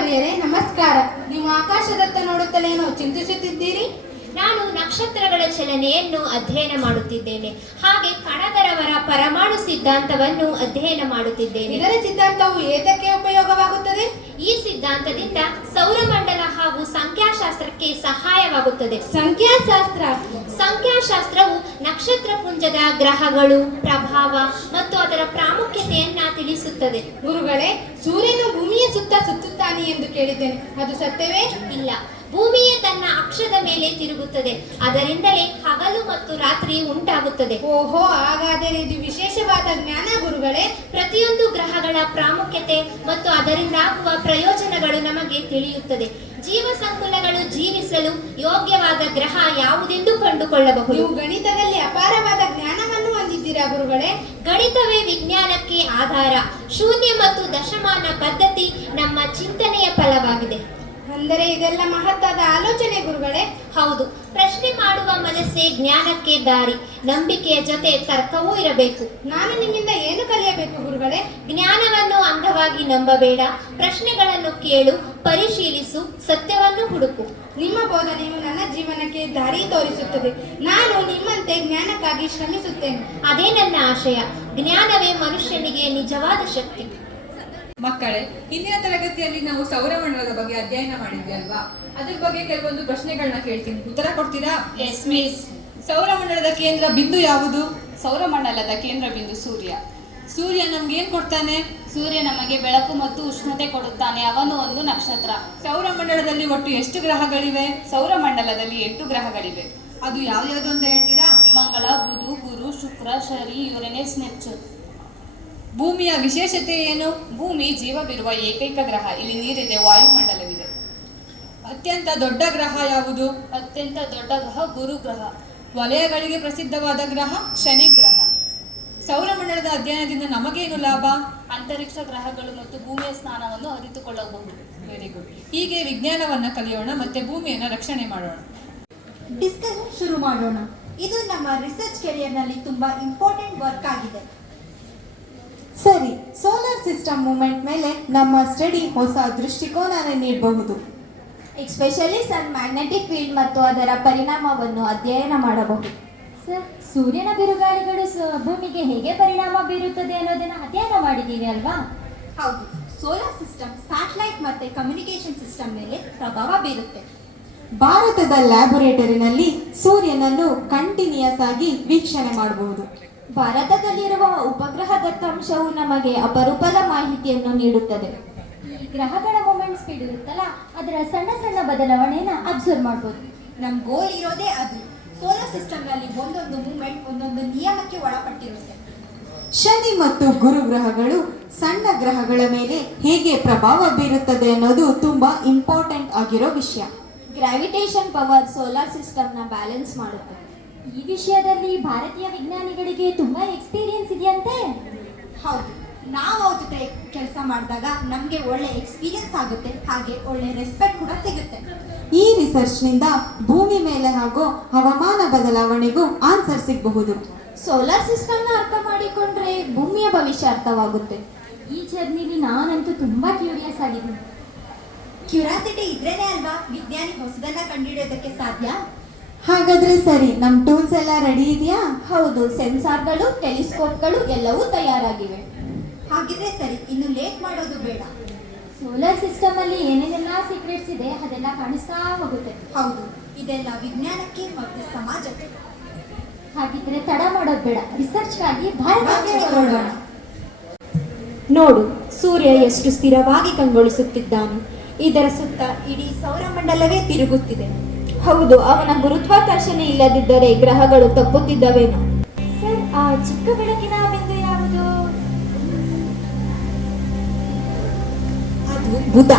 ಆಚಾರ್ಯರೇ ನಮಸ್ಕಾರ. ನೀವು ಆಕಾಶದತ್ತ ನೋಡುತ್ತಲೇನೋ ಚಿಂತಿಸುತ್ತಿದ್ದೀರಿ? ನಾನು ನಕ್ಷತ್ರಗಳ ಚಲನೆಯನ್ನು ಅಧ್ಯಯನ ಮಾಡುತ್ತಿದ್ದೇನೆ. ಹಾಗೆ ಕಣದರವರ ಪರಮಾಣು ಸಿದ್ಧಾಂತವನ್ನು ಅಧ್ಯಯನ ಮಾಡುತ್ತಿದ್ದೇನೆ. ಇದರ ಸಿದ್ಧಾಂತವು ಏತಕ್ಕೆ ಉಪಯೋಗವಾಗುತ್ತದೆ? ಈ ಸಿದ್ಧಾಂತದಿಂದ ಸೌರಮಂಡಲ ಹಾಗೂ ಸಂಖ್ಯಾಶಾಸ್ತ್ರಕ್ಕೆ ಸಹಾಯವಾಗುತ್ತದೆ. ಸಂಖ್ಯಾಶಾಸ್ತ್ರವು ನಕ್ಷತ್ರ ಪುಂಜದ ಗ್ರಹಗಳು, ಪ್ರಭಾವ ಮತ್ತು ಅದರ ಪ್ರಾಮುಖ್ಯತೆಯನ್ನ ತಿಳಿಸುತ್ತದೆ. ಗುರುಗಳೇ, ಸೂರ್ಯನು ಭೂಮಿಯ ಸುತ್ತ ಸುತ್ತುತ್ತಾನೆ ಎಂದು ಕೇಳಿದ್ದೇನೆ, ಅದು ಸತ್ಯವೇ? ಇಲ್ಲ, ಭೂಮಿಯೇ ತನ್ನ ಅಕ್ಷದ ಮೇಲೆ ತಿರುಗುತ್ತದೆ. ಅದರಿಂದಲೇ ಹಗಲು ಮತ್ತು ರಾತ್ರಿ ಉಂಟಾಗುತ್ತದೆ. ಓಹೋ, ಹಾಗಾದರೆ ಇದು ವಿಶೇಷವಾದ ಜ್ಞಾನ ಗುರುಗಳೇ. ಪ್ರತಿಯೊಂದು ಗ್ರಹಗಳ ಪ್ರಾಮುಖ್ಯತೆ ಮತ್ತು ಅದರಿಂದ ಆಗುವ ಪ್ರಯೋಜನಗಳು ನಮಗೆ ತಿಳಿಯುತ್ತದೆ. ಜೀವ ಸಂಕುಲಗಳು ಜೀವಿಸಲು ಯೋಗ್ಯವಾದ ಗ್ರಹ ಯಾವುದೆಂದು ಕಂಡುಕೊಳ್ಳಬಹುದು. ನೀವು ಗಣಿತದಲ್ಲಿ ಅಪಾರವಾದ ಜ್ಞಾನವನ್ನು ಹೊಂದಿದ್ದೀರಾ ಗುರುಗಳೇ. ಗಣಿತವೇ ವಿಜ್ಞಾನಕ್ಕೆ ಆಧಾರ. ಶೂನ್ಯ ಮತ್ತು ದಶಮಾನ ಪದ್ಧತಿ ನಮ್ಮ ಚಿಂತನೆಯ ಫಲವಾಗಿದೆ. ಅಂದರೆ ಇದೆಲ್ಲ ಮಹತ್ತಾದ ಆಲೋಚನೆ ಗುರುಗಳೇ. ಹೌದು, ಪ್ರಶ್ನೆ ಮಾಡುವ ಮನಸ್ಸೇ ಜ್ಞಾನಕ್ಕೆ ದಾರಿ. ನಂಬಿಕೆಯ ಜೊತೆ ತರ್ಕವೂ ಇರಬೇಕು. ನಾನು ನಿಮ್ಮಿಂದ ಏನು ಕಲಿಯಬೇಕು ಗುರುಗಳೇ? ಜ್ಞಾನವನ್ನು ಅಂಧವಾಗಿ ನಂಬಬೇಡ. ಪ್ರಶ್ನೆಗಳನ್ನು ಕೇಳು, ಪರಿಶೀಲಿಸು, ಸತ್ಯವನ್ನು ಹುಡುಕು. ನಿಮ್ಮ ಬೋಧನೆಯು ನನ್ನ ಜೀವನಕ್ಕೆ ದಾರಿ ತೋರಿಸುತ್ತದೆ. ನಾನು ನಿಮ್ಮಂತೆ ಜ್ಞಾನಕ್ಕಾಗಿ ಶ್ರಮಿಸುತ್ತೇನೆ. ಅದೇ ನನ್ನ ಆಶಯ. ಜ್ಞಾನವೇ ಮನುಷ್ಯನಿಗೆ ನಿಜವಾದ ಶಕ್ತಿ. ಮಕ್ಕಳೇ, ಹಿಂದಿನ ತರಗತಿಯಲ್ಲಿ ನಾವು ಸೌರಮಂಡಲದ ಬಗ್ಗೆ ಅಧ್ಯಯನ ಮಾಡಿದ್ವಿ ಅಲ್ವಾ? ಅದ್ರ ಬಗ್ಗೆ ಕೆಲವೊಂದು ಪ್ರಶ್ನೆಗಳನ್ನ ಕೇಳ್ತೀನಿ, ಉತ್ತರ ಕೊಡ್ತೀರಾ? Yes miss. ಸೌರಮಂಡಲದ ಕೇಂದ್ರ ಬಿಂದು ಯಾವುದು? ಸೌರಮಂಡಲದ ಕೇಂದ್ರ ಬಿಂದು ಸೂರ್ಯ. ಸೂರ್ಯ ನಮ್ಗೆ ಏನ್ ಕೊಡ್ತಾನೆ? ಸೂರ್ಯ ನಮಗೆ ಬೆಳಕು ಮತ್ತು ಉಷ್ಣತೆ ಕೊಡುತ್ತಾನೆ. ಅವನು ಒಂದು ನಕ್ಷತ್ರ. ಸೌರಮಂಡಲದಲ್ಲಿ ಒಟ್ಟು ಎಷ್ಟು ಗ್ರಹಗಳಿವೆ? ಸೌರಮಂಡಲದಲ್ಲಿ 8 ಗ್ರಹಗಳಿವೆ. ಅದು ಯಾವ್ಯಾವ್ದು ಅಂತ ಹೇಳ್ತೀರಾ? ಮಂಗಳ, ಬುಧ, ಗುರು, ಶುಕ್ರ, ಶನಿ, ಯುರೇನಸ್, ನೆಪ್ಚೂನ್. ಭೂಮಿಯ ವಿಶೇಷತೆ ಏನು? ಭೂಮಿ ಜೀವವಿರುವ ಏಕೈಕ ಗ್ರಹ. ಇಲ್ಲಿ ನೀರಿದೆ, ವಾಯುಮಂಡಲವಿದೆ. ಅತ್ಯಂತ ದೊಡ್ಡ ಗ್ರಹ ಯಾವುದು? ಅತ್ಯಂತ ದೊಡ್ಡ ಗ್ರಹ ಗುರು ಗ್ರಹ. ವಲಯಗಳಿಗೆ ಪ್ರಸಿದ್ಧವಾದ ಗ್ರಹ ಶನಿ ಗ್ರಹ. ಸೌರಮಂಡಲದ ಅಧ್ಯಯನದಿಂದ ನಮಗೇನು ಲಾಭ? ಅಂತರಿಕ್ಷ ಗ್ರಹಗಳು ಮತ್ತು ಭೂಮಿಯ ಸ್ಥಾನವನ್ನು ಅರಿತುಕೊಳ್ಳಬಹುದು. Very good. ಹೀಗೆ ವಿಜ್ಞಾನವನ್ನ ಕಲಿಯೋಣ ಮತ್ತೆ ಭೂಮಿಯನ್ನ ರಕ್ಷಣೆ ಮಾಡೋಣ. ಡಿಸ್ಕಷನ್ ಶುರು ಮಾಡೋಣ. ಇದು ನಮ್ಮ ರಿಸರ್ಚ್ ಕೆರಿಯರ್ನಲ್ಲಿ ತುಂಬಾ ಇಂಪಾರ್ಟೆಂಟ್ ವರ್ಕ್ ಆಗಿದೆ. ಸರಿ, ಸೋಲಾರ್ ಸಿಸ್ಟಮ್ ಮೂವ್ಮೆಂಟ್ ಮೇಲೆ ನಮ್ಮ ಸ್ಟಡಿ ಹೊಸ ದೃಷ್ಟಿಕೋನ ನೀಡಬಹುದು. ಎಸ್ಪೆಷಲಿ ಸನ್ ಮ್ಯಾಗ್ನೆಟಿಕ್ ಫೀಲ್ಡ್ ಮತ್ತು ಅದರ ಪರಿಣಾಮವನ್ನು ಅಧ್ಯಯನ ಮಾಡಬಹುದು. ಸರ್, ಸೂರ್ಯನ ಬಿರುಗಾಳಿಗಳು ಭೂಮಿಗೆ ಹೇಗೆ ಪರಿಣಾಮ ಬೀರುತ್ತದೆ ಅನ್ನೋದನ್ನ ಅಧ್ಯಯನ ಮಾಡಿದ್ದೀವಿ ಅಲ್ವಾ? ಹೌದು, ಸೋಲಾರ್ ಸಿಸ್ಟಮ್ ಸ್ಯಾಟಲೈಟ್ ಮತ್ತೆ ಕಮ್ಯುನಿಕೇಶನ್ ಸಿಸ್ಟಮ್ ಮೇಲೆ ಪ್ರಭಾವ ಬೀರುತ್ತೆ. ಭಾರತದ ಲ್ಯಾಬೊರೇಟರಿನಲ್ಲಿ ಸೂರ್ಯನನ್ನು ಕಂಟಿನ್ಯೂಸ್ ಆಗಿ ವೀಕ್ಷಣೆ ಮಾಡಬಹುದು. ಭಾರತದಲ್ಲಿರುವ ಉಪಗ್ರಹ ದತ್ತಾಂಶವು ನಮಗೆ ಅಪರೂಪದ ಮಾಹಿತಿಯನ್ನು ನೀಡುತ್ತದೆ. ಈ ಗ್ರಹಗಳ ಮೂಮೆಂಟ್ ಸ್ಪೀಡ್ ಇರುತ್ತಲ್ಲ, ಅದರ ಸಣ್ಣ ಸಣ್ಣ ಬದಲಾವಣೆಯನ್ನು ಅಬ್ಸರ್ವ್ ಮಾಡ್ಬೋದು. ನಮ್ಮ ಗೋಲ್ ಇರೋದೇ ಅದು. ಸೋಲಾರ್ ಸಿಸ್ಟಮ್ನಲ್ಲಿ ಒಂದೊಂದು ಮೂಮೆಂಟ್ ಒಂದೊಂದು ನಿಯಮಕ್ಕೆ ಒಳಪಟ್ಟಿರುತ್ತೆ. ಶನಿ ಮತ್ತು ಗುರು ಗ್ರಹಗಳು ಸಣ್ಣ ಗ್ರಹಗಳ ಮೇಲೆ ಹೇಗೆ ಪ್ರಭಾವ ಬೀರುತ್ತದೆ ಅನ್ನೋದು ತುಂಬಾ ಇಂಪಾರ್ಟೆಂಟ್ ಆಗಿರೋ ವಿಷಯ. ಗ್ರಾವಿಟೇಷನ್ ಪವರ್ ಸೋಲಾರ್ ಸಿಸ್ಟಮ್ನ ಬ್ಯಾಲೆನ್ಸ್ ಮಾಡುತ್ತೆ. ಈ ವಿಷಯದಲ್ಲಿ ಭಾರತೀಯ ವಿಜ್ಞಾನಿಗಳಿಗೆ ತುಂಬಾ ಎಕ್ಸ್ಪೀರಿಯನ್ಸ್ ಇದೆಯಂತೆ. ಹೌದು, ನಾವು ಅವ್ರ ಜೊತೆ ಕೆಲಸ ಮಾಡಿದಾಗ ನಮಗೆ ಒಳ್ಳೆ ಎಕ್ಸ್ಪೀರಿಯನ್ಸ್ ಆಗುತ್ತೆ, ಹಾಗೆ ಒಳ್ಳೆ ರೆಸ್ಪೆಕ್ಟ್ ಕೂಡ ಸಿಗುತ್ತೆ. ಈ ರಿಸರ್ಚ್ನಿಂದ ಭೂಮಿ ಮೇಲೆ ಹಾಗೂ ಹವಾಮಾನ ಬದಲಾವಣೆಗೂ ಆನ್ಸರ್ ಸಿಗಬಹುದು. ಸೋಲಾರ್ ಸಿಸ್ಟಮ್ನ ಅರ್ಥ ಮಾಡಿಕೊಂಡ್ರೆ ಭೂಮಿಯ ಭವಿಷ್ಯ ಅರ್ಥವಾಗುತ್ತೆ. ಈ ಜರ್ನಿಲಿ ನಾನಂತೂ ತುಂಬಾ ಕ್ಯೂರಿಯಸ್ ಆಗಿದ್ದೀನಿ. ಕ್ಯೂರಿಯಾಸಿಟಿ ಇದ್ರೇನೆ ಅಲ್ವಾ ವಿಜ್ಞಾನಿ ಹೊಸದನ್ನ ಕಂಡುಹಿಡಿಯೋದಕ್ಕೆ ಸಾಧ್ಯ. ಹಾಗಾದ್ರೆ ಸರಿ, ನಮ್ಮ ಟೂಲ್ಸ್ ಎಲ್ಲ ರೆಡಿ ಇದೆಯಾ? ಹೌದು, ಸೆನ್ಸಾರ್ಗಳು, ಟೆಲಿಸ್ಕೋಪ್ಗಳು ಎಲ್ಲವೂ ತಯಾರಾಗಿವೆ. ಹಾಗಿದ್ರೆ ಸರಿ, ಇನ್ನು ಲೇಟ್ ಮಾಡೋದು ಬೇಡ. ಸೋಲಾರ್ ಸಿಸ್ಟಮ್ ಅಲ್ಲಿ ಏನೇನೆಲ್ಲ ಸೀಕ್ರೆಟ್ಸ್ ಇದೆ ಅದೆಲ್ಲ ಕಾಣಿಸ್ತಾ ಹೋಗುತ್ತೆ. ಹೌದು, ಇದೆಲ್ಲ ವಿಜ್ಞಾನಕ್ಕೆ ಮತ್ತು ಸಮಾಜಕ್ಕೆ. ಹಾಗಿದ್ರೆ ತಡ ಮಾಡೋದು ಬೇಡ, ರಿಸರ್ಚ್ಗಾಗಿ ಭಾರತಕ್ಕೆ ಹೊರಡೋಣ. ನೋಡು, ಸೂರ್ಯ ಎಷ್ಟು ಸ್ಥಿರವಾಗಿ ಕಂಗೊಳಿಸುತ್ತಿದ್ದಾನೆ. ಇದರ ಸುತ್ತ ಇಡೀ ಸೌರಮಂಡಲವೇ ತಿರುಗುತ್ತಿದೆ. ಹೌದು, ಅವನ ಗುರುತ್ವಾಕರ್ಷಣೆ ಇಲ್ಲದಿದ್ದರೆ ಗ್ರಹಗಳು ತಪ್ಪುತ್ತಿದ್ದವೇನೋ. ಸರ್, ಆ ಚಿಕ್ಕ ಬೆಳಕಿನ ಬಿಂದು ಯಾವುದು? ಅದು ಬುಧ,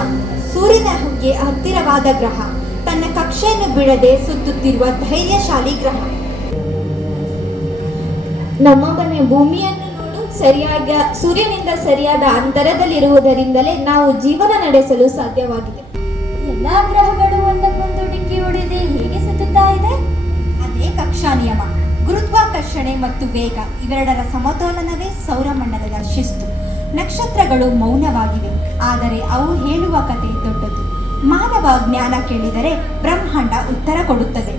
ಸೂರ್ಯನಿಗೆ ಹತ್ತಿರವಾದ ಗ್ರಹ. ತನ್ನ ಕಕ್ಷೆಯನ್ನು ಬಿಡದೆ ಸುತ್ತುತ್ತಿರುವ ಧೈರ್ಯಶಾಲಿ ಗ್ರಹ. ನಮ್ಮ ಭೂಮಿಯನ್ನು ನೋಡು, ಸರಿಯಾದ ಸೂರ್ಯನಿಂದ ಸರಿಯಾದ ಅಂತರದಲ್ಲಿರುವುದರಿಂದಲೇ ನಾವು ಜೀವನ ನಡೆಸಲು ಸಾಧ್ಯವಾಗಿದೆ. ಎಲ್ಲಾ ಗ್ರಹಗಳು ಒಂದಕ್ಕೊಂದು ಡಿಕ್ಕಿ ಹೊಡೆದೇ ಹೇಗೆ ಸುತ್ತುತ್ತಾ ಇದೆ? ಅದೇ ಕಕ್ಷಾ ನಿಯಮ. ಗುರುತ್ವಾಕರ್ಷಣೆ ಮತ್ತು ವೇಗ ಇವೆರಡರ ಸಮತೋಲನವೇ ಸೌರಮಂಡಲದ ಶಿಸ್ತು. ನಕ್ಷತ್ರಗಳು ಮೌನವಾಗಿವೆ, ಆದರೆ ಅವು ಹೇಳುವ ಕತೆ ದೊಡ್ಡದು. ಮಾನವ ಜ್ಞಾನ ಕೇಳಿದರೆ ಬ್ರಹ್ಮಾಂಡ ಉತ್ತರ ಕೊಡುತ್ತದೆ.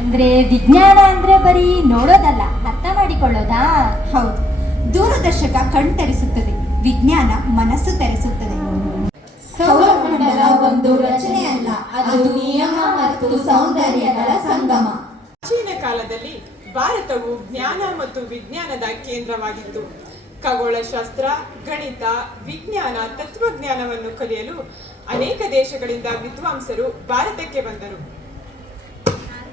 ಅಂದ್ರೆ ವಿಜ್ಞಾನ ಅಂದ್ರೆ ಬರೀ ನೋಡೋದಲ್ಲ, ಅರ್ಥ ಮಾಡಿಕೊಳ್ಳೋದಾ? ಹೌದು, ದೂರದರ್ಶಕ ಕಣ್ತರಿಸುತ್ತದೆ, ವಿಜ್ಞಾನ ಮನಸ್ಸು ತರಿಸುತ್ತದೆ. ಸೌರಮಂಡಲ ಒಂದು ರಚನೆ ಅಲ್ಲ, ಅದು ನಿಯಮ ಮತ್ತು ಸೌಂದರ್ಯಗಳ ಸಂಗಮ. ಪ್ರಾಚೀನ ಕಾಲದಲ್ಲಿ ಭಾರತವು ಜ್ಞಾನ ಮತ್ತು ವಿಜ್ಞಾನದ ಕೇಂದ್ರವಾಗಿತ್ತು. ಖಗೋಳಶಾಸ್ತ್ರ, ಗಣಿತ, ವಿಜ್ಞಾನ, ತತ್ವಜ್ಞಾನವನ್ನು ಕಲಿಯಲು ಅನೇಕ ದೇಶಗಳಿಂದ ವಿದ್ವಾಂಸರು ಭಾರತಕ್ಕೆ ಬಂದರು.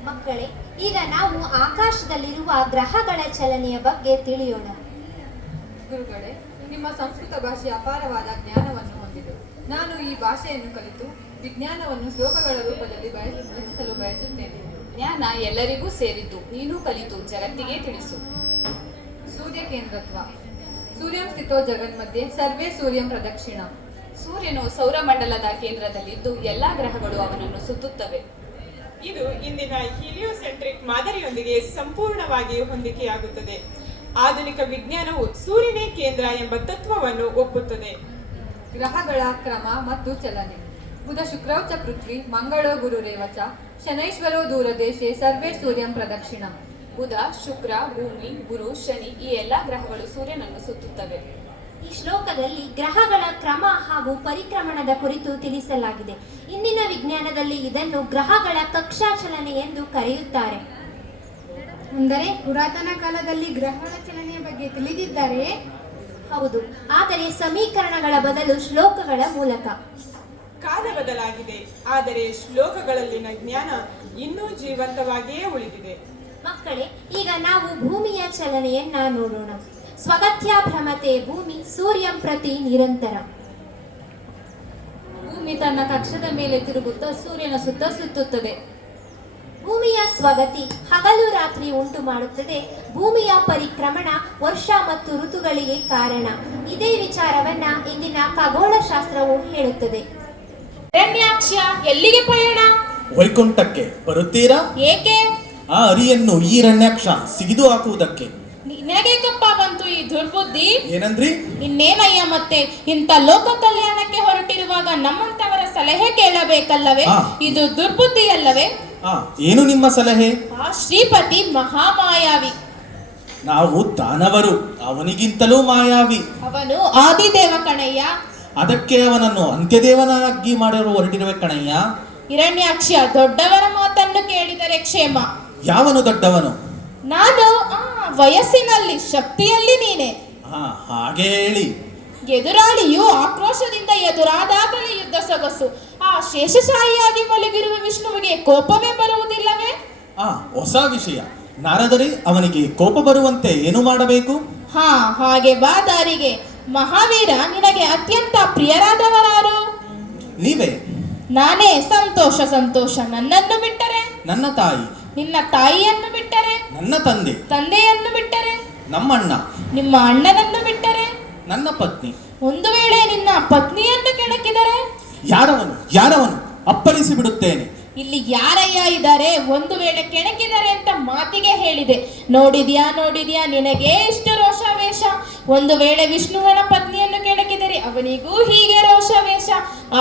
ಮಕ್ಕಳೇ, ಈಗ ನಾವು ಆಕಾಶದಲ್ಲಿರುವ ಗ್ರಹಗಳ ಚಲನೆಯ ಬಗ್ಗೆ ತಿಳಿಯೋಣ. ಗುರುಗಳೇ, ನಿಮ್ಮ ಸಂಸ್ಕೃತ ಭಾಷೆ ಅಪಾರವಾದ ಜ್ಞಾನವನ್ನು ಹೊಂದಿದೆ. ನಾನು ಈ ಭಾಷೆಯನ್ನು ಕಲಿತು ವಿಜ್ಞಾನವನ್ನು ಶ್ಲೋಕಗಳ ರೂಪದಲ್ಲಿ ರಚಿಸಲು ಬಯಸುತ್ತೇನೆ. ಜ್ಞಾನ ಎಲ್ಲರಿಗೂ ಸೇರಿದ್ದು, ನೀನು ಕಲಿತು ಜಗತ್ತಿಗೆ ತಿಳಿಸು. ಸೂರ್ಯ ಕೇಂದ್ರತ್ವ. ಸೂರ್ಯಂ ಸ್ಥಿತೋ ಜಗನ್ಮಧ್ಯೆ ಸರ್ವೇ ಸೂರ್ಯಂ ಪ್ರದಕ್ಷಿಣ. ಸೂರ್ಯನು ಸೌರಮಂಡಲದ ಕೇಂದ್ರದಲ್ಲಿದ್ದು ಎಲ್ಲಾ ಗ್ರಹಗಳು ಅವನನ್ನು ಸುತ್ತುತ್ತವೆ. ಇದು ಇಂದಿನ ಹೀಲಿಯೋಸೆಂಟ್ರಿಕ್ ಮಾದರಿಯೊಂದಿಗೆ ಸಂಪೂರ್ಣವಾಗಿ ಹೊಂದಿಕೆಯಾಗುತ್ತದೆ. ಆಧುನಿಕ ವಿಜ್ಞಾನವು ಸೂರ್ಯನೇ ಕೇಂದ್ರ ಎಂಬ ತತ್ವವನ್ನು ಒಪ್ಪುತ್ತದೆ. ಗ್ರಹಗಳ ಕ್ರಮ ಮತ್ತು ಚಲನೆ. ಬುಧ ಶುಕ್ರೌ ಚ ಪೃಥ್ವಿ ಮಂಗಳೋ ಗುರುರೇವ ಚ ಶನೈಶ್ವರೋ ದೂರದೇಶೆ ಸರ್ವೇ ಸೂರ್ಯಂ ಪ್ರದಕ್ಷಿಣ. ಬುಧ, ಶುಕ್ರ, ಭೂಮಿ, ಗುರು, ಶನಿ ಈ ಎಲ್ಲಾ ಗ್ರಹಗಳು ಸೂರ್ಯನನ್ನು ಸುತ್ತುತ್ತವೆ. ಈ ಶ್ಲೋಕದಲ್ಲಿ ಗ್ರಹಗಳ ಕ್ರಮ ಹಾಗೂ ಪರಿಕ್ರಮಣದ ಕುರಿತು ತಿಳಿಸಲಾಗಿದೆ. ಇಂದಿನ ವಿಜ್ಞಾನದಲ್ಲಿ ಇದನ್ನು ಗ್ರಹಗಳ ಕಕ್ಷಾ ಚಲನೆ ಎಂದು ಕರೆಯುತ್ತಾರೆ. ಅಂದರೆ ಪುರಾತನ ಕಾಲದಲ್ಲಿ ಗ್ರಹಗಳ ಚಲನೆಯ ಬಗ್ಗೆ ತಿಳಿದಿದ್ದಾರೆ. ಹೌದು, ಆದರೆ ಸಮೀಕರಣಗಳ ಬದಲು ಶ್ಲೋಕಗಳ ಮೂಲಕ. ಕಾಲ ಬದಲಾಗಿದೆ, ಆದರೆ ಶ್ಲೋಕಗಳಲ್ಲಿನ ಜ್ಞಾನ ಇನ್ನೂ ಜೀವಂತವಾಗಿಯೇ ಉಳಿದಿದೆ. ಮಕ್ಕಳೇ, ಈಗ ನಾವು ಭೂಮಿಯ ಚಲನೆಯನ್ನ ನೋಡೋಣ. ಸ್ವಗತ್ಯ ಭ್ರಮತೆ ಭೂಮಿ ಸೂರ್ಯಂ ಪ್ರತಿ ನಿರಂತರ. ಭೂಮಿ ತನ್ನ ಕಕ್ಷದ ಮೇಲೆ ತಿರುಗುತ್ತಾ ಸೂರ್ಯನ ಸುತ್ತ ಸುತ್ತುತ್ತದೆ. ಭೂಮಿಯ ಸ್ವಗತಿ ಹಗಲು ರಾತ್ರಿ ಉಂಟು ಮಾಡುತ್ತದೆ. ಭೂಮಿಯ ಪರಿಕ್ರಮಣ ವರ್ಷ ಮತ್ತು ಋತುಗಳಿಗೆ ಕಾರಣ. ಇದೇ ವಿಚಾರವನ್ನ ಇಂದಿನ ಖಗೋಳಶಾಸ್ತ್ರವು ಹೇಳುತ್ತದೆ. ಹಿರಣ್ಯಾಕ್ಷ, ಎಲ್ಲಿಗೆ ಪಯಣ? ವೈಕುಂಠಕ್ಕೆ ಬರುತ್ತೀರಾ? ಏಕೆ? ಆ ಅರಿಯನ್ನು ಈ ಹಿರಣ್ಯಾಕ್ಷ ಸಿಗಿದು ಹಾಕುವುದಕ್ಕೆ. ನಿನಗೇಕಪ್ಪ ಬಂತು ಈ ದುರ್ಬುದ್ಧಿ? ಏನಂದ್ರಿ? ಇನ್ನೇನಯ್ಯ, ಮತ್ತೆ ಇಂಥ ಲೋಕ ಕಲ್ಯಾಣಕ್ಕೆ ಹೊರಟಿರುವಾಗ ನಮ್ಮಂತವರ ಸಲಹೆ ಕೇಳಬೇಕಲ್ಲವೇ? ಇದು ದುರ್ಬುದ್ಧಿಯಲ್ಲವೇ? ಏನು ನಿಮ್ಮ ಸಲಹೆ? ಆ ಶ್ರೀಪತಿ ಮಹಾಮಾಯಾವಿ. ನಾವು ದಾನವರು, ಅವನಿಗಿಂತಲೂ ಮಾಯಾವಿ. ಅವನು ಆದಿದೇವ ಕಣಯ್ಯ. ಅದಕ್ಕೆ ಅವನನ್ನು ಅಂತ್ಯದೇವನಾಗಿ ಮಾಡಲು ಹೊರಟಿರುವೆ ಕಣಯ್ಯ. ಹಿರಣ್ಯಾಕ್ಷ, ದೊಡ್ಡವರ ಮಾತನ್ನು ಕೇಳಿದರೆ ಕ್ಷೇಮ. ಯಾವನು ದೊಡ್ಡವನು? ನಾನು ವಯಸ್ಸಿನಲ್ಲಿ, ಶಕ್ತಿಯಲ್ಲಿ ನೀನೆ. ಹಾಗೆ ಹೇಳಿ. ಎದುರಾಳಿಯು ಆಕ್ರೋಶದಿಂದ ಎದುರಾದಾಗಲೇ ಯುದ್ಧ ಸೊಗಸು. ಆ ಶೇಷಶಾಹಿಯಾಗಿ ಮಲಗಿರುವ ವಿಷ್ಣುವಿಗೆ ಕೋಪವೇ ಬರುವುದಿಲ್ಲವೇ? ಹೊಸ ವಿಷಯ. ನಾರದರೆ ಅವನಿಗೆ ಕೋಪ ಬರುವಂತೆ ಏನು ಮಾಡಬೇಕು? ಹಾಗೆ ಬಾ ದಾರಿಗೆ. ಮಹಾವೀರ, ನಿನಗೆ ಅತ್ಯಂತ ಪ್ರಿಯರಾದವರಾರು? ನೀವೇ. ನಾನೇ. ಸಂತೋಷ ಸಂತೋಷ. ನನ್ನನ್ನು ಬಿಟ್ಟರೆ? ನನ್ನ ತಾಯಿ. ನಿನ್ನ ತಾಯಿಯನ್ನು ಬಿಟ್ಟರೆ? ನನ್ನ ತಂದೆ. ತಂದೆಯನ್ನು ಬಿಟ್ಟರೆ? ನಮ್ಮಣ್ಣ. ನಿಮ್ಮ ಅಣ್ಣನನ್ನು ಬಿಟ್ಟರೆ? ನನ್ನ ಪತ್ನಿ. ಒಂದು ವೇಳೆ ನಿನ್ನ ಪತ್ನಿಯನ್ನು ಕೆಣಕಿದರೆ? ಯಾರವನು ಅಪ್ಪಳಿಸಿ ಬಿಡುತ್ತೇನೆ. ಇಲ್ಲಿ ಯಾರಯ್ಯ ಇದ್ದಾರೆ? ಒಂದು ವೇಳೆ ಕೆಣಕಿದರೆ ಅಂತ ಮಾತಿಗೆ ಹೇಳಿದೆ. ನೋಡಿದ್ಯಾ ನಿನಗೆ ಇಷ್ಟು ರೋಷಾವೇಶ. ಒಂದು ವೇಳೆ ವಿಷ್ಣುವನ ಪತ್ನಿಯನ್ನು ಕೆಣಕಿದರೆ ಅವನಿಗೂ ಹೀಗೆ ರೋಷಾವೇಶ.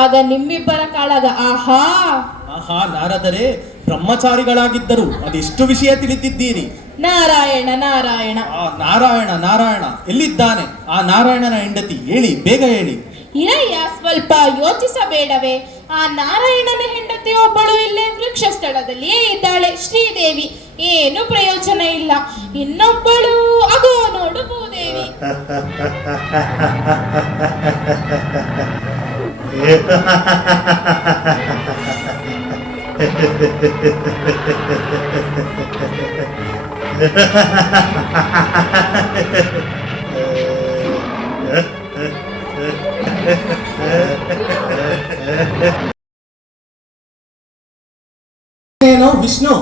ಆಗ ನಿಮ್ಮಿಬ್ಬರ ಕಾಳಗ. ಆಹಾ ನಾರದರೆ ಬ್ರಹ್ಮಚಾರಿಗಳಾಗಿದ್ದರು ಅದೆಷ್ಟು ವಿಷಯ ತಿಳಿದಿದ್ದೀರಿ. ನಾರಾಯಣ. ನಾರಾಯಣ ಎಲ್ಲಿದ್ದಾನೆ? ಆ ನಾರಾಯಣನ ಹೆಂಡತಿ ಹೇಳಿ, ಬೇಗ ಹೇಳಿ. ಇರಯ್ಯ, ಸ್ವಲ್ಪ ಯೋಚಿಸಬೇಡವೇ? ಆ ನಾರಾಯಣನ ಹೆಂಡತಿ ಒಬ್ಬಳು ಇಲ್ಲೇ ವೃಕ್ಷ ಸ್ಥಳದಲ್ಲಿಯೇ ಇದ್ದಾಳೆ, ಶ್ರೀದೇವಿ. ಏನು ಪ್ರಯೋಜನ ಇಲ್ಲ. ಇನ್ನೊಬ್ಬಳು ಆಗೋ ನೋಡು, ಭೂದೇವಿ. ಏನೋ ವಿಷ್ಣು,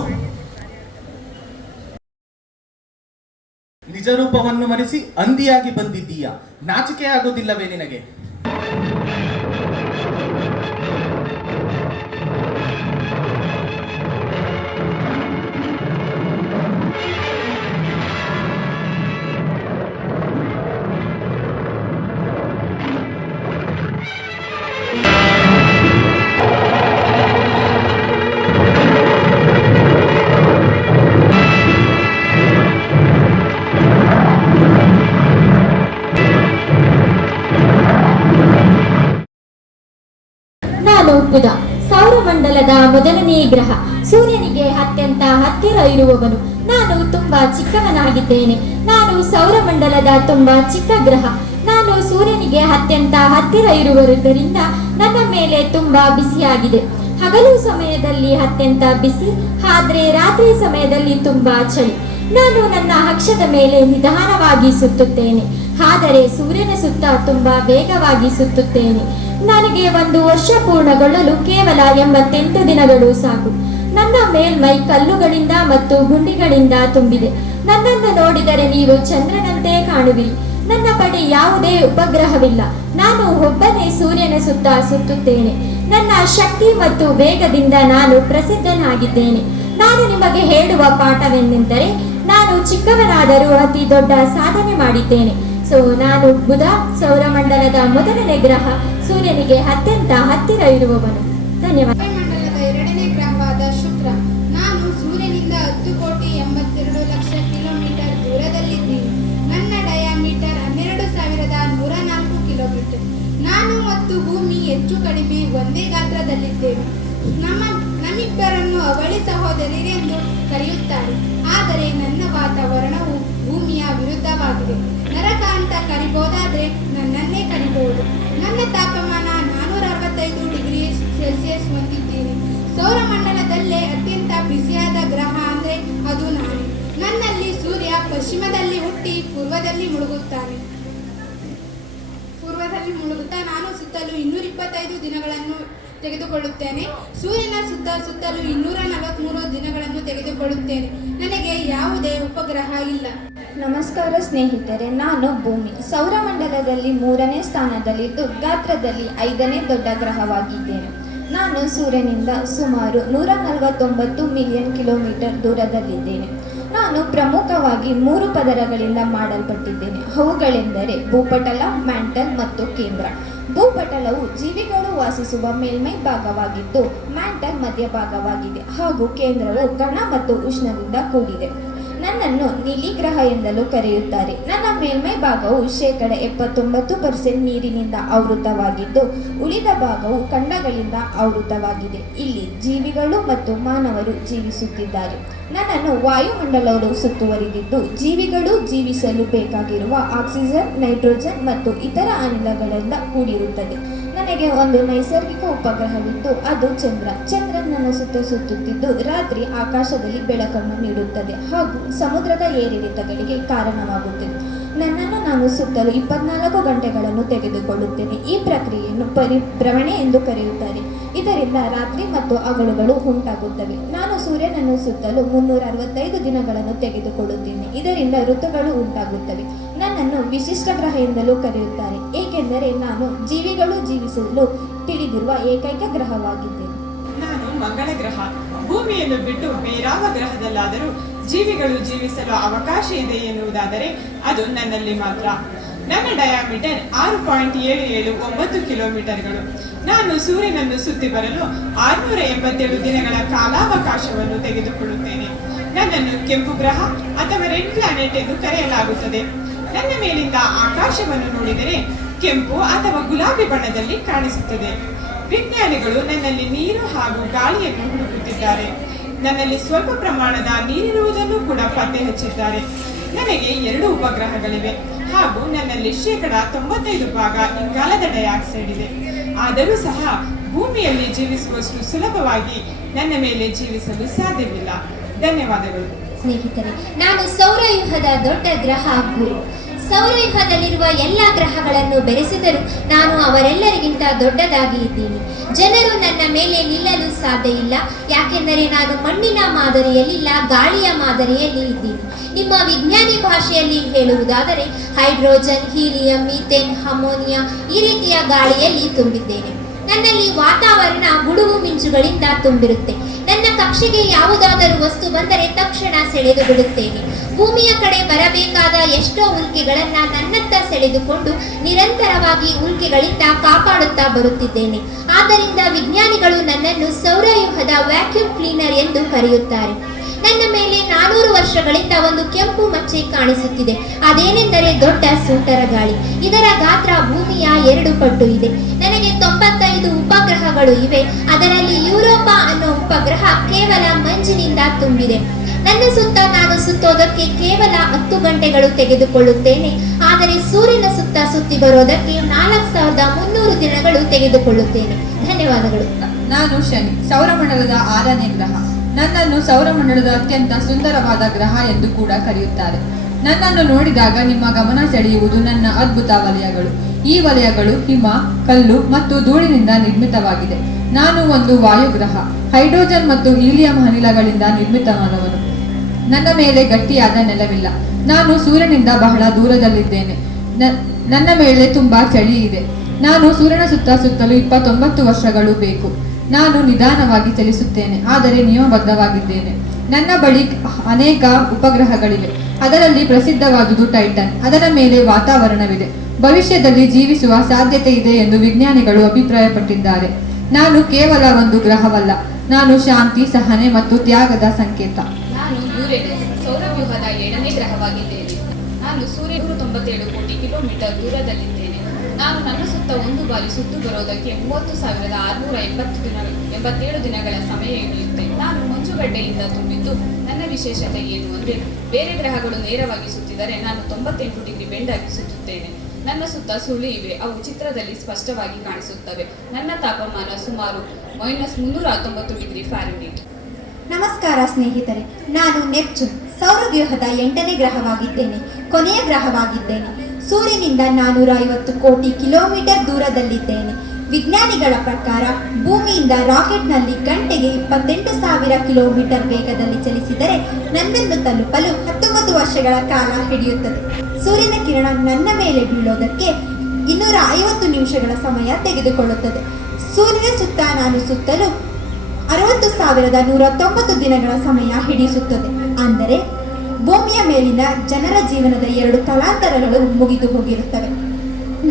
ನಿಜ ರೂಪವನ್ನು ಮರೆಸಿ ಅಂದಿಯಾಗಿ ಬಂದಿದ್ದೀಯಾ? ನಾಚಿಕೆ ಆಗೋದಿಲ್ಲವೇ ನಿನಗೆ? ನಾನು ಬುಧ, ಸೌರಮಂಡಲದ ಮೊದಲನೇ ಗ್ರಹ, ಸೂರ್ಯನಿಗೆ ಅತ್ಯಂತ ಹತ್ತಿರ ಇರುವವನು. ನಾನು ತುಂಬಾ ಚಿಕ್ಕವನಾಗಿದ್ದೇನೆ. ನಾನು ಸೌರಮಂಡಲದ ತುಂಬಾ ಚಿಕ್ಕ ಗ್ರಹ. ನಾನು ಸೂರ್ಯನಿಗೆ ಅತ್ಯಂತ ಹತ್ತಿರ ಇರುವುದರಿಂದ ನನ್ನ ಮೇಲೆ ತುಂಬಾ ಬಿಸಿಯಾಗಿದೆ. ಹಗಲು ಸಮಯದಲ್ಲಿ ಅತ್ಯಂತ ಬಿಸಿ, ಆದ್ರೆ ರಾತ್ರಿ ಸಮಯದಲ್ಲಿ ತುಂಬಾ ಚಳಿ. ನಾನು ನನ್ನ ಅಕ್ಷದ ಮೇಲೆ ನಿಧಾನವಾಗಿ ಸುತ್ತುತ್ತೇನೆ, ಆದರೆ ಸೂರ್ಯನ ಸುತ್ತ ತುಂಬಾ ವೇಗವಾಗಿ ಸುತ್ತುತ್ತೇನೆ. ನನಗೆ 1 ವರ್ಷ ಪೂರ್ಣಗೊಳ್ಳಲು ಕೇವಲ 88 ದಿನಗಳು ಸಾಕು. ನನ್ನ ಮೇಲ್ಮೈ ಕಲ್ಲುಗಳಿಂದ ಮತ್ತು ಗುಂಡಿಗಳಿಂದ ತುಂಬಿದೆ. ನನ್ನನ್ನು ನೋಡಿದರೆ ನೀವು ಚಂದ್ರನಂತೆ ಕಾಣುವಿರಿ. ನನ್ನ ಬಳಿ ಯಾವುದೇ ಉಪಗ್ರಹವಿಲ್ಲ. ನಾನು ಒಬ್ಬನೇ ಸೂರ್ಯನ ಸುತ್ತ ಸುತ್ತುತ್ತೇನೆ. ನನ್ನ ಶಕ್ತಿ ಮತ್ತು ವೇಗದಿಂದ ನಾನು ಪ್ರಸಿದ್ಧನಾಗಿದ್ದೇನೆ. ನಾನು ನಿಮಗೆ ಹೇಳುವ ಪಾಠವೇನೆಂದರೆ, ನಾನು ಚಿಕ್ಕವನಾದರೂ ಅತಿ ದೊಡ್ಡ ಸಾಧನೆ ಮಾಡಿದ್ದೇನೆ. ನಾನು ಬುಧ, ಸೌರಮಂಡಲದ ಮೊದಲನೇ ಗ್ರಹ, ಸೂರ್ಯನಿಗೆ ಅತ್ಯಂತ ಹತ್ತಿರ ಇರುವವನು. ಧನ್ಯವಾದ. ಮಂಡಲದ 2ನೇ ಗ್ರಹವಾದ ಶುಕ್ರ. ನಾನು ಸೂರ್ಯನಿಂದ 10,82,00,000 ಕಿಲೋಮೀಟರ್ ದೂರದಲ್ಲಿದ್ದೀನಿ. ನನ್ನ ಡಯಾಮೀಟರ್ 12,104 ಕಿಲೋಮೀಟರ್. ನಾನು ಮತ್ತು ಭೂಮಿ ಹೆಚ್ಚು ಕಡಿಮೆ ಒಂದೇ ಗಾತ್ರದಲ್ಲಿದ್ದೇವೆ. ನಮ್ಮಿಬ್ಬರನ್ನು ಅವಳಿ ಸಹೋದರಿಯರೆಂದು ಕರೆಯುತ್ತಾರೆ. ಆದರೆ ನನ್ನ ವಾತಾವರಣವು ಭೂಮಿಯ ವಿರುದ್ಧವಾಗಿದೆ. ನರಕ ಅಂತ ಕರಿಬಹುದಾದ್ರೆ ನನ್ನನ್ನೇ ಕರಿಬಹುದು. ನನ್ನ ತಾಪಮಾನ 465 ಡಿಗ್ರಿ ಸೆಲ್ಸಿಯಸ್ ಹೊಂದಿದ್ದೇನೆ. ಸೌರಮಂಡಲದಲ್ಲೇ ಅತ್ಯಂತ ಬಿಸಿಯಾದ ಗ್ರಹ ಅಂದ್ರೆ ಅದು ನಾನು. ನನ್ನಲ್ಲಿ ಸೂರ್ಯ ಪಶ್ಚಿಮದಲ್ಲಿ ಹುಟ್ಟಿ ಪೂರ್ವದಲ್ಲಿ ಮುಳುಗುತ್ತಾ ನಾನು ಸುತ್ತಲೂ 225 ದಿನಗಳನ್ನು ತೆಗೆದುಕೊಳ್ಳುತ್ತೇನೆ. ಸೂರ್ಯನ ಸುತ್ತಲೂ 243 ದಿನಗಳನ್ನು ತೆಗೆದುಕೊಳ್ಳುತ್ತೇನೆ. ನನಗೆ ಯಾವುದೇ ಉಪಗ್ರಹ ಇಲ್ಲ. ನಮಸ್ಕಾರ ಸ್ನೇಹಿತರೆ, ನಾನು ಭೂಮಿ. ಸೌರಮಂಡಲದಲ್ಲಿ 3ನೇ ಸ್ಥಾನದಲ್ಲಿದ್ದು ಗಾತ್ರದಲ್ಲಿ 5ನೇ ದೊಡ್ಡ ಗ್ರಹವಾಗಿದ್ದೇನೆ. ನಾನು ಸೂರ್ಯನಿಂದ ಸುಮಾರು 149 ಮಿಲಿಯನ್ ಕಿಲೋಮೀಟರ್ ದೂರದಲ್ಲಿದ್ದೇನೆ. ನಾನು ಪ್ರಮುಖವಾಗಿ 3 ಪದರಗಳಿಂದ ಮಾಡಲ್ಪಟ್ಟಿದ್ದೇನೆ. ಅವುಗಳೆಂದರೆ ಭೂಪಟಲ, ಮ್ಯಾಂಟಲ್ ಮತ್ತು ಕೇಂದ್ರ. ಭೂಪಟಲವು ಜೀವಿಗಳು ವಾಸಿಸುವ ಮೇಲ್ಮೈ ಭಾಗವಾಗಿದ್ದು, ಮ್ಯಾಂಟಲ್ ಮಧ್ಯಭಾಗವಾಗಿದೆ ಹಾಗೂ ಕೇಂದ್ರವು ಘನ ಮತ್ತು ಉಷ್ಣದಿಂದ ಕೂಡಿದೆ. ನನ್ನನ್ನು ನೀಲಿ ಗ್ರಹ ಎಂದಲೂ ಕರೆಯುತ್ತಾರೆ. ನನ್ನ ಮೇಲ್ಮೈ ಭಾಗವು 79% ನೀರಿನಿಂದ ಆವೃತವಾಗಿದ್ದು, ಉಳಿದ ಭಾಗವು ಖಂಡಗಳಿಂದ ಆವೃತವಾಗಿದೆ. ಇಲ್ಲಿ ಜೀವಿಗಳು ಮತ್ತು ಮಾನವರು ಜೀವಿಸುತ್ತಿದ್ದಾರೆ. ನನ್ನನ್ನು ವಾಯುಮಂಡಲವು ಸುತ್ತುವರಿದಿದ್ದು, ಜೀವಿಗಳು ಜೀವಿಸಲು ಬೇಕಾಗಿರುವ ಆಕ್ಸಿಜನ್, ನೈಟ್ರೋಜನ್ ಮತ್ತು ಇತರ ಅನಿಲಗಳಿಂದ ಕೂಡಿರುತ್ತದೆ. ನನಗೆ ಒಂದು ನೈಸರ್ಗಿಕ ಉಪಗ್ರಹವಿದ್ದು, ಅದು ಚಂದ್ರ. ಚಂದ್ರನನ್ನು ಸುತ್ತುತ್ತಿದ್ದು ರಾತ್ರಿ ಆಕಾಶದಲ್ಲಿ ಬೆಳಕನ್ನು ನೀಡುತ್ತದೆ ಹಾಗೂ ಸಮುದ್ರದ ಏರಿಳಿತಗಳಿಗೆ ಕಾರಣವಾಗುತ್ತದೆ. ನನ್ನನ್ನು ನಾನು ಸುತ್ತಲೂ 24 ಗಂಟೆಗಳನ್ನು ತೆಗೆದುಕೊಳ್ಳುತ್ತೇನೆ. ಈ ಪ್ರಕ್ರಿಯೆಯನ್ನು ಪರಿಭ್ರಮಣೆ ಎಂದು ಕರೆಯುತ್ತಾರೆ. ಇದರಿಂದ ರಾತ್ರಿ ಮತ್ತು ಹಗಲುಗಳು ಉಂಟಾಗುತ್ತವೆ. ನಾನು ಸೂರ್ಯನನ್ನು ಸುತ್ತಲೂ 365 ದಿನಗಳನ್ನು ತೆಗೆದುಕೊಳ್ಳುತ್ತೇನೆ. ಇದರಿಂದ ಋತುಗಳು ಉಂಟಾಗುತ್ತವೆ. ನನ್ನನ್ನು ವಿಶಿಷ್ಟ ಗ್ರಹ ಎಂದಲೂ ಕರೆಯುತ್ತಾರೆ, ಏಕೆಂದರೆ ನಾನು ಜೀವಿಗಳು ಜೀವಿಸಲು ತಿಳಿದಿರುವ ಏಕೈಕ ಗ್ರಹವಾಗಿದ್ದೇನೆ. ನಾನು ಮಂಗಳ ಗ್ರಹ. ಭೂಮಿಯನ್ನು ಬಿಟ್ಟು ಬೇರಾವ ಗ್ರಹದಲ್ಲಾದರೂ ಜೀವಿಗಳು ಜೀವಿಸಲು ಅವಕಾಶ ಇದೆ ಎನ್ನುವುದಾದರೆ ಅದು ನನ್ನಲ್ಲಿ ಮಾತ್ರ. ನನ್ನ ಡಯಾಮೀಟರ್ 6.779 ಕಿಲೋಮೀಟರ್ಗಳು. ನಾನು ಸೂರ್ಯನನ್ನು ಸುತ್ತಿ ಬರಲು 687 ದಿನಗಳ ಕಾಲಾವಕಾಶವನ್ನು ತೆಗೆದುಕೊಳ್ಳುತ್ತೇನೆ. ನನ್ನನ್ನು ಕೆಂಪು ಗ್ರಹ ಅಥವಾ ರೆಡ್ ಪ್ಲಾನೆಟ್ ಎಂದು ಕರೆಯಲಾಗುತ್ತದೆ. ನನ್ನ ಮೇಲಿಂದ ಆಕಾಶವನ್ನು ನೋಡಿದರೆ ಕೆಂಪು ಅಥವಾ ಗುಲಾಬಿ ಬಣ್ಣದಲ್ಲಿ ಕಾಣಿಸುತ್ತದೆ. ವಿಜ್ಞಾನಿಗಳು ನನ್ನಲ್ಲಿ ನೀರು ಹಾಗೂ ಗಾಳಿಯನ್ನು ಹುಡುಕುತ್ತಿದ್ದಾರೆ. ನನ್ನಲ್ಲಿ ಸ್ವಲ್ಪ ಪ್ರಮಾಣದ ನೀರಿರುವುದನ್ನು ಕೂಡ ಪತ್ತೆ ಹಚ್ಚಿದ್ದಾರೆ. ನನಗೆ 2 ಉಪಗ್ರಹಗಳಿವೆ ಹಾಗೂ ನನ್ನಲ್ಲಿ 95% ಇಂಗಾಲದ ಡೈಆಕ್ಸೈಡ್ ಇದೆ. ಆದರೂ ಸಹ ಭೂಮಿಯಲ್ಲಿ ಜೀವಿಸುವಷ್ಟು ಸುಲಭವಾಗಿ ನನ್ನ ಮೇಲೆ ಜೀವಿಸಲು ಸಾಧ್ಯವಿಲ್ಲ. ಧನ್ಯವಾದಗಳು. ಸ್ನೇಹಿತರೆ, ನಾನು ಸೌರವ್ಯೂಹದ ದೊಡ್ಡ ಗ್ರಹ ಗುರು. ಸೌರವ್ಯೂಹದಲ್ಲಿರುವ ಎಲ್ಲ ಗ್ರಹಗಳನ್ನು ಬೆರೆಸಿದರೂ ನಾನು ಅವರೆಲ್ಲರಿಗಿಂತ ದೊಡ್ಡದಾಗಿ ಇದ್ದೀನಿ. ಜನರು ನನ್ನ ಮೇಲೆ ನಿಲ್ಲಲು ಸಾಧ್ಯ ಇಲ್ಲ, ಯಾಕೆಂದರೆ ನಾನು ಮಣ್ಣಿನ ಮಾದರಿಯಲ್ಲಿಲ್ಲ, ಗಾಳಿಯ ಮಾದರಿಯಲ್ಲಿ ಇದ್ದೀನಿ. ನಿಮ್ಮ ವಿಜ್ಞಾನಿ ಭಾಷೆಯಲ್ಲಿ ಹೇಳುವುದಾದರೆ ಹೈಡ್ರೋಜನ್, ಹೀಲಿಯಂ, ಮೀಥೇನ್, ಅಮೋನಿಯಾ ಈ ರೀತಿಯ ಗಾಳಿಯಲ್ಲಿ ತುಂಬಿದ್ದೇನೆ. ನನ್ನಲ್ಲಿ ವಾತಾವರಣ ಗುಡುಗು ಮಿಂಚುಗಳಿಂದ ತುಂಬಿರುತ್ತೆ. ನನ್ನ ಕಕ್ಷೆಗೆ ಯಾವುದಾದರೂ ವಸ್ತು ಬಂದರೆ ತಕ್ಷಣ ಸೆಳೆದು ಬಿಡುತ್ತೇನೆ. ಭೂಮಿಯ ಕಡೆ ಬರಬೇಕಾದ ಎಷ್ಟೋ ಉಲ್ಕೆಗಳನ್ನ ನನ್ನತ್ತ ಸೆಳೆದುಕೊಂಡು ನಿರಂತರವಾಗಿ ಉಲ್ಕೆಗಳಿಂದ ಕಾಪಾಡುತ್ತಾ ಬರುತ್ತಿದ್ದೇನೆ. ಆದ್ದರಿಂದ ವಿಜ್ಞಾನಿಗಳು ನನ್ನನ್ನು ಸೌರವ್ಯೂಹದ ವ್ಯಾಕ್ಯೂಮ್ ಕ್ಲೀನರ್ ಎಂದು ಕರೆಯುತ್ತಾರೆ. ನನ್ನ ಮೇಲೆ 400 ವರ್ಷಗಳಿಂದ ಒಂದು ಕೆಂಪು ಮಚ್ಚೆ ಕಾಣಿಸುತ್ತಿದೆ. ಅದೇನೆಂದರೆ ದೊಡ್ಡ ಸುಂಟರ ಗಾಳಿ. ಇದರ ಗಾತ್ರ ಭೂಮಿಯ 2 ಪಟ್ಟು ಇದೆ. ನನಗೆ 95 ಉಪಗ್ರಹ ಗ್ರಹಗಳು ಇವೆ. ಅದರಲ್ಲಿ ಯುರೋಪಾ ಅನ್ನೋ ಉಪಗ್ರಹ ಕೇವಲ ಮಂಜಿನಿಂದ ತುಂಬಿದೆ. ನನ್ನ ಸುತ್ತ ನಾನು ಸುತ್ತೋದಕ್ಕೆ ಕೇವಲ 10 ಗಂಟೆಗಳು ತೆಗೆದುಕೊಳ್ಳುತ್ತೇನೆ. ಆದರೆ ಸೂರ್ಯನ ಸುತ್ತ ಸುತ್ತಿ ಬರೋದಕ್ಕೆ 4300 ದಿನಗಳು ತೆಗೆದುಕೊಳ್ಳುತ್ತೇನೆ. ಧನ್ಯವಾದಗಳು. ನಾನು ಶನಿ, ಸೌರಮಂಡಲದ 6ನೇ ಗ್ರಹ. ನನ್ನನ್ನು ಸೌರಮಂಡಲದ ಅತ್ಯಂತ ಸುಂದರವಾದ ಗ್ರಹ ಎಂದು ಕೂಡ ಕರೆಯುತ್ತಾರೆ. ನನ್ನನ್ನು ನೋಡಿದಾಗ ನಿಮ್ಮ ಗಮನ ಸೆಳೆಯುವುದು ನನ್ನ ಅದ್ಭುತ ವಲಯಗಳು. ಈ ವಲಯಗಳು ಹಿಮ, ಕಲ್ಲು ಮತ್ತು ಧೂಳಿನಿಂದ ನಿರ್ಮಿತವಾಗಿದೆ. ನಾನು ಒಂದು ವಾಯುಗ್ರಹ. ಹೈಡ್ರೋಜನ್ ಮತ್ತು ಹೀಲಿಯಂ ಅನಿಲಗಳಿಂದ ನಿರ್ಮಿತವಾದವನು. ನನ್ನ ಮೇಲೆ ಗಟ್ಟಿಯಾದ ನೆಲವಿಲ್ಲ. ನಾನು ಸೂರ್ಯನಿಂದ ಬಹಳ ದೂರದಲ್ಲಿದ್ದೇನೆ. ನನ್ನ ಮೇಲೆ ತುಂಬಾ ಚಳಿ ಇದೆ. ನಾನು ಸೂರ್ಯನ ಸುತ್ತ ಸುತ್ತಲೂ 29 ವರ್ಷಗಳು ಬೇಕು. ನಾನು ನಿಧಾನವಾಗಿ ಚಲಿಸುತ್ತೇನೆ, ಆದರೆ ನಿಯಮಬದ್ಧವಾಗಿದ್ದೇನೆ. ನನ್ನ ಬಳಿ ಅನೇಕ ಉಪಗ್ರಹಗಳಿವೆ. ಅದರಲ್ಲಿ ಪ್ರಸಿದ್ಧವಾದುದು ಟೈಟನ್. ಅದರ ಮೇಲೆ ವಾತಾವರಣವಿದೆ. ಭವಿಷ್ಯದಲ್ಲಿ ಜೀವಿಸುವ ಸಾಧ್ಯತೆ ಇದೆ ಎಂದು ವಿಜ್ಞಾನಿಗಳು ಅಭಿಪ್ರಾಯಪಟ್ಟಿದ್ದಾರೆ. ನಾನು ಕೇವಲ ಒಂದು ಗ್ರಹವಲ್ಲ. ನಾನು ಶಾಂತಿ, ಸಹನೆ ಮತ್ತು ತ್ಯಾಗದ ಸಂಕೇತ. ನಾನು ಯುರೇನಸ್, ಸೌರವ್ಯೂಹದ 7ನೇ ಗ್ರಹವಾಗಿದ್ದೇನೆ. ನಾನು ಸೂರ್ಯ 97 ಕೋಟಿ ಕಿಲೋಮೀಟರ್ ದೂರದಲ್ಲಿದ್ದೇನೆ. ನಾನು ನನ್ನ ಸುತ್ತ ಒಂದು ಬಾರಿ ಸುತ್ತು ಬರೋದಕ್ಕೆ 30,687 ದಿನಗಳ ಸಮಯ ಹಿಡಿಯುತ್ತೆ. ನಾನು ಮಂಜುಗಡ್ಡೆಯಿಂದ ತುಂಬಿದ್ದು. ನನ್ನ ವಿಶೇಷತೆ ಏನು ಅಂದರೆ, ಬೇರೆ ಗ್ರಹಗಳು ನೇರವಾಗಿ ಸುತ್ತಿದರೆ ನಾನು 98 ಡಿಗ್ರಿ ಬೆಂಡಾಗಿ ಸುತ್ತುತ್ತೇನೆ. ನನ್ನ ಸುತ್ತ ಸುಳಿ ಇವೆ. ಅವು ಚಿತ್ರದಲ್ಲಿ ಸ್ಪಷ್ಟವಾಗಿ ಕಾಣಿಸುತ್ತವೆ. ನನ್ನ ತಾಪಮಾನ ಸುಮಾರು -319 ಡಿಗ್ರಿ ಫ್ಯಾರನ್ಹೀಟ್. ನಮಸ್ಕಾರ ಸ್ನೇಹಿತರೆ, ನಾನು ನೆಪ್ಚೂನ್, ಸೌರವ್ಯೂಹದ 8ನೇ ಗ್ರಹವಾಗಿದ್ದೇನೆ. ಕೊನೆಯ ಗ್ರಹವಾಗಿದ್ದೇನೆ. ಸೂರ್ಯನಿಂದ 450 ಕೋಟಿ ಕಿಲೋಮೀಟರ್ ದೂರದಲ್ಲಿದ್ದೇನೆ. ವಿಜ್ಞಾನಿಗಳ ಪ್ರಕಾರ ಭೂಮಿಯಿಂದ ರಾಕೆಟ್ನಲ್ಲಿ ಗಂಟೆಗೆ 28,000 ಕಿಲೋಮೀಟರ್ ವೇಗದಲ್ಲಿ ಚಲಿಸಿದರೆ ನನ್ನನ್ನು ತಲುಪಲು 19 ವರ್ಷಗಳ ಕಾಲ ಹಿಡಿಯುತ್ತದೆ. ಸೂರ್ಯನ ಕಿರಣ ನನ್ನ ಮೇಲೆ ಬೀಳೋದಕ್ಕೆ 250 ನಿಮಿಷಗಳ ಸಮಯ ತೆಗೆದುಕೊಳ್ಳುತ್ತದೆ. ಸೂರ್ಯನ ಸುತ್ತ ನಾನು ಸುತ್ತಲೂ 60,190 ದಿನಗಳ ಸಮಯ ಹಿಡಿಸುತ್ತದೆ. ಅಂದರೆ ಭೂಮಿಯ ಮೇಲಿನ ಜನರ ಜೀವನದ 2 ತಲಾಂತರಗಳು ಮುಗಿದು ಹೋಗಿರುತ್ತವೆ.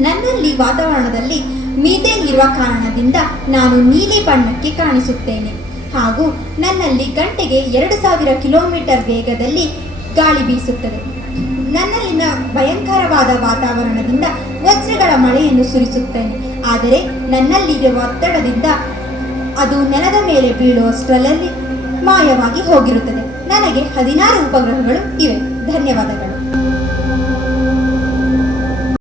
ನನ್ನಲ್ಲಿ ವಾತಾವರಣದಲ್ಲಿ ಮೀಥೇನ್ ಇರುವ ಕಾರಣದಿಂದ ನಾನು ನೀಲಿ ಬಣ್ಣಕ್ಕೆ ಕಾಣಿಸುತ್ತೇನೆ. ಹಾಗೂ ನನ್ನಲ್ಲಿ ಗಂಟೆಗೆ 2000 ಕಿಲೋಮೀಟರ್ ವೇಗದಲ್ಲಿ ಗಾಳಿ ಬೀಸುತ್ತದೆ. ನನ್ನಲ್ಲಿನ ಭಯಂಕರವಾದ ವಾತಾವರಣದಿಂದ ವಜ್ರಗಳ ಮಳೆಯನ್ನು ಸುರಿಸುತ್ತೇನೆ. ಆದರೆ ನನ್ನಲ್ಲಿರುವ ಒತ್ತಡದಿಂದ ಅದು ನೆಲದ ಮೇಲೆ ಬೀಳುವಷ್ಟರಲ್ಲಿ ಮಾಯವಾಗಿ ಹೋಗಿರುತ್ತದೆ. ನನಗೆ 16 ಉಪಗ್ರಹಗಳು ಇವೆ. ಧನ್ಯವಾದಗಳು.